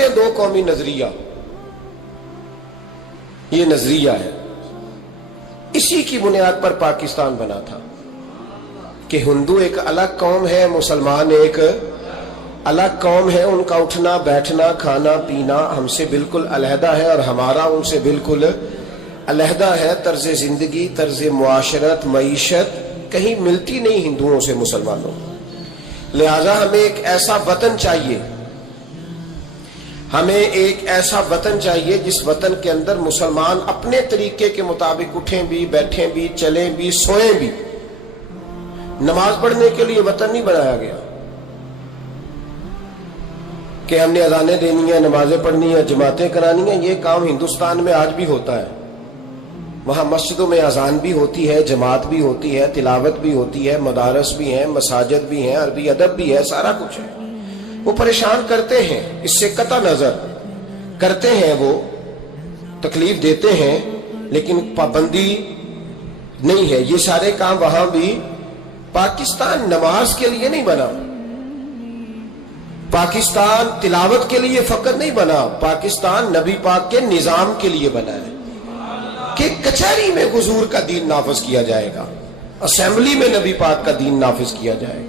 ہیں دو قومی نظریہ، یہ نظریہ ہے، اسی کی بنیاد پر پاکستان بنا تھا کہ ہندو ایک الگ قوم ہے، مسلمان ایک الگ قوم ہے، ان کا اٹھنا بیٹھنا کھانا پینا ہم سے بالکل علیحدہ ہے اور ہمارا ان سے بالکل علیحدہ ہے، طرز زندگی طرز معاشرت معیشت کہیں ملتی نہیں ہندوؤں سے مسلمانوں، لہذا ہمیں ایک ایسا وطن چاہیے، ہمیں ایک ایسا وطن چاہیے جس وطن کے اندر مسلمان اپنے طریقے کے مطابق اٹھیں بھی بیٹھیں بھی چلیں بھی سوئیں بھی۔ نماز پڑھنے کے لیے وطن نہیں بنایا گیا کہ ہم نے اذانیں دینی ہیں نمازیں پڑھنی ہیں جماعتیں کرانی ہیں، یہ کام ہندوستان میں آج بھی ہوتا ہے، وہاں مسجدوں میں اذان بھی ہوتی ہے، جماعت بھی ہوتی ہے، تلاوت بھی ہوتی ہے، مدارس بھی ہیں، مساجد بھی ہیں، عربی ادب بھی ہے، سارا کچھ ہے۔ وہ پریشان کرتے ہیں، اس سے قطع نظر کرتے ہیں، وہ تکلیف دیتے ہیں، لیکن پابندی نہیں ہے، یہ سارے کام وہاں بھی۔ پاکستان نماز کے لیے نہیں بنا، پاکستان تلاوت کے لیے فقط نہیں بنا، پاکستان نبی پاک کے نظام کے لیے بنا ہے کہ کچہری میں حضور کا دین نافذ کیا جائے گا، اسمبلی میں نبی پاک کا دین نافذ کیا جائے گا۔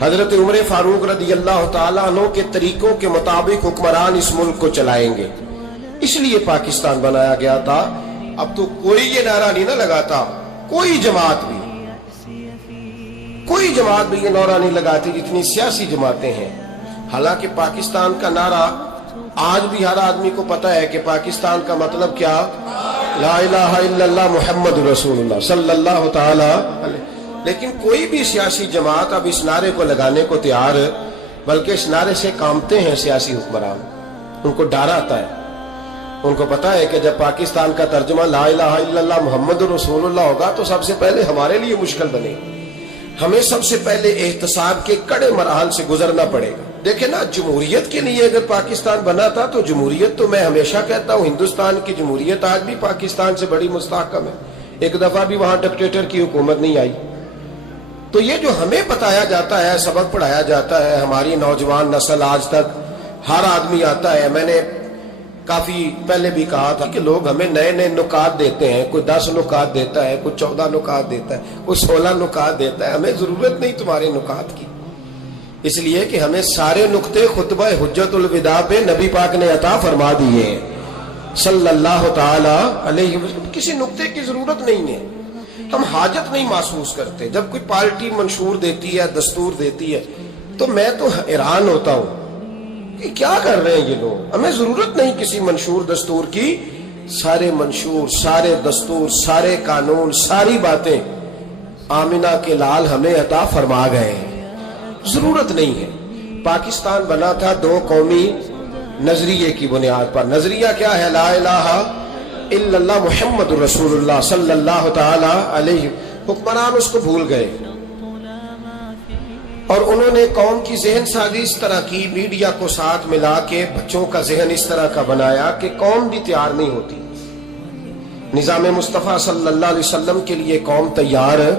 حضرت عمر فاروق رضی اللہ تعالیٰ عنہ کے طریقوں کے مطابق حکمران اس ملک کو چلائیں گے، اس لیے پاکستان بنایا گیا تھا۔ اب تو کوئی یہ نعرہ نہیں نہ لگاتا، کوئی جماعت بھی یہ نعرہ نہیں لگاتی جتنی سیاسی جماعتیں ہیں، حالانکہ پاکستان کا نعرہ آج بھی ہر آدمی کو پتہ ہے کہ پاکستان کا مطلب کیا، لا الہ الا اللہ محمد رسول اللہ صلی اللہ تعالی علیہ، لیکن کوئی بھی سیاسی جماعت اب اس نعرے کو لگانے کو تیار ہے، بلکہ اس نعرے سے کامتے ہیں سیاسی حکمران، ان کو ڈر آتا ہے، ان کو پتا ہے کہ جب پاکستان کا ترجمہ لا الہ الا اللہ محمد رسول اللہ ہوگا تو سب سے پہلے ہمارے لیے مشکل بنے گا، ہمیں سب سے پہلے احتساب کے کڑے مراحل سے گزرنا پڑے گا۔ دیکھیں نا، جمہوریت کے لیے اگر پاکستان بنا تھا تو جمہوریت تو میں ہمیشہ کہتا ہوں ہندوستان کی جمہوریت آج بھی پاکستان سے بڑی مستحکم ہے، ایک دفعہ بھی وہاں ڈکٹیٹر کی حکومت نہیں آئی۔ تو یہ جو ہمیں بتایا جاتا ہے، سبق پڑھایا جاتا ہے، ہماری نوجوان نسل آج تک ہر آدمی آتا ہے، میں نے کافی پہلے بھی کہا تھا کہ لوگ ہمیں نئے نئے نکات دیتے ہیں، کوئی 10 نکات دیتا ہے، کوئی 14 نکات دیتا ہے، کوئی 16 نکات دیتا ہے، ہمیں ضرورت نہیں تمہارے نکات کی، اس لیے کہ ہمیں سارے نقطے خطبہ حجت الوداع پہ نبی پاک نے عطا فرما دیے ہیں صلی اللہ تعالی علیہ وسلم، کسی نقطے کی ضرورت نہیں ہے، ہم حاجت نہیں محسوس کرتے۔ جب کوئی پارٹی منشور دیتی ہے، دستور دیتی ہے، تو میں تو حیران ہوتا ہوں کہ کیا کر رہے ہیں یہ لوگ، ہمیں ضرورت نہیں کسی منشور دستور کی، سارے منشور سارے دستور سارے قانون ساری باتیں آمنہ کے لال ہمیں عطا فرما گئے ہیں، ضرورت نہیں ہے۔ پاکستان بنا تھا دو قومی نظریے کی بنیاد پر۔ نظریہ کیا ہے؟ لا الہ الا اللہ محمد رسول اللہ صلی اللہ تعالی علیہ۔ حکمران اس کو بھول گئے اور انہوں نے قوم کی ذہن سازی اس طرح کی، میڈیا کو ساتھ ملا کے بچوں کا ذہن اس طرح کا بنایا کہ قوم بھی تیار نہیں ہوتی۔ نظام مصطفیٰ صلی اللہ علیہ وسلم کے لیے قوم تیار ہے،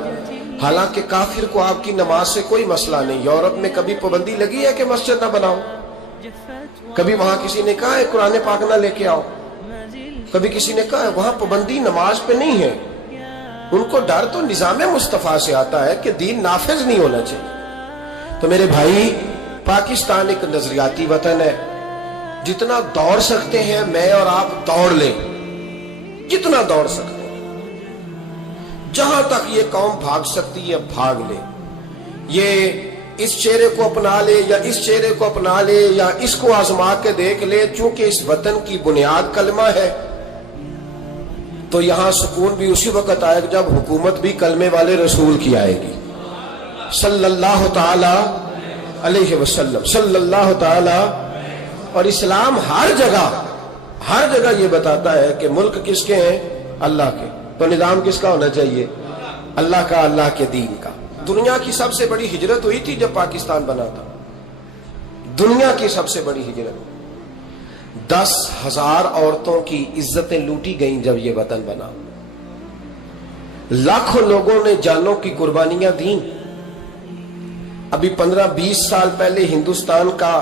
حالانکہ کافر کو آپ کی نماز سے کوئی مسئلہ نہیں۔ یورپ میں کبھی پابندی لگی ہے کہ مسجد نہ بناؤ؟ کبھی وہاں کسی نے کہا ہے قرآن پاک نہ لے کے آؤ؟ کبھی کسی نے کہا ہے؟ وہاں پابندی نماز پہ نہیں ہے، ان کو ڈر تو نظام مصطفیٰ سے آتا ہے کہ دین نافذ نہیں ہونا چاہیے۔ تو میرے بھائی، پاکستان ایک نظریاتی وطن ہے، جتنا دوڑ سکتے ہیں میں اور آپ دوڑ لیں، جتنا دوڑ سکتے ہیں، جہاں تک یہ قوم بھاگ سکتی ہے بھاگ لے، یہ اس چہرے کو اپنا لے یا اس چہرے کو اپنا لے یا اس کو آزما کے دیکھ لے، چونکہ اس وطن کی بنیاد کلمہ ہے تو یہاں سکون بھی اسی وقت آئے گا جب حکومت بھی کلمے والے رسول کی آئے گی صلی اللہ تعالی علیہ وسلم، صلی اللہ تعالی۔ اور اسلام ہر جگہ یہ بتاتا ہے کہ ملک کس کے ہیں؟ اللہ کے، تو نظام کس کا ہونا چاہیے؟ اللہ کا، اللہ کے دین کا۔ دنیا کی سب سے بڑی ہجرت ہوئی تھی جب پاکستان بنا تھا، دنیا کی سب سے بڑی ہجرت، 10,000 عورتوں کی عزتیں لوٹی گئیں جب یہ وطن بنا، لاکھوں لوگوں نے جانوں کی قربانیاں دیں۔ ابھی 15-20 سال پہلے ہندوستان کا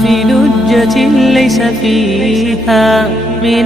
في لجة ليس فيها من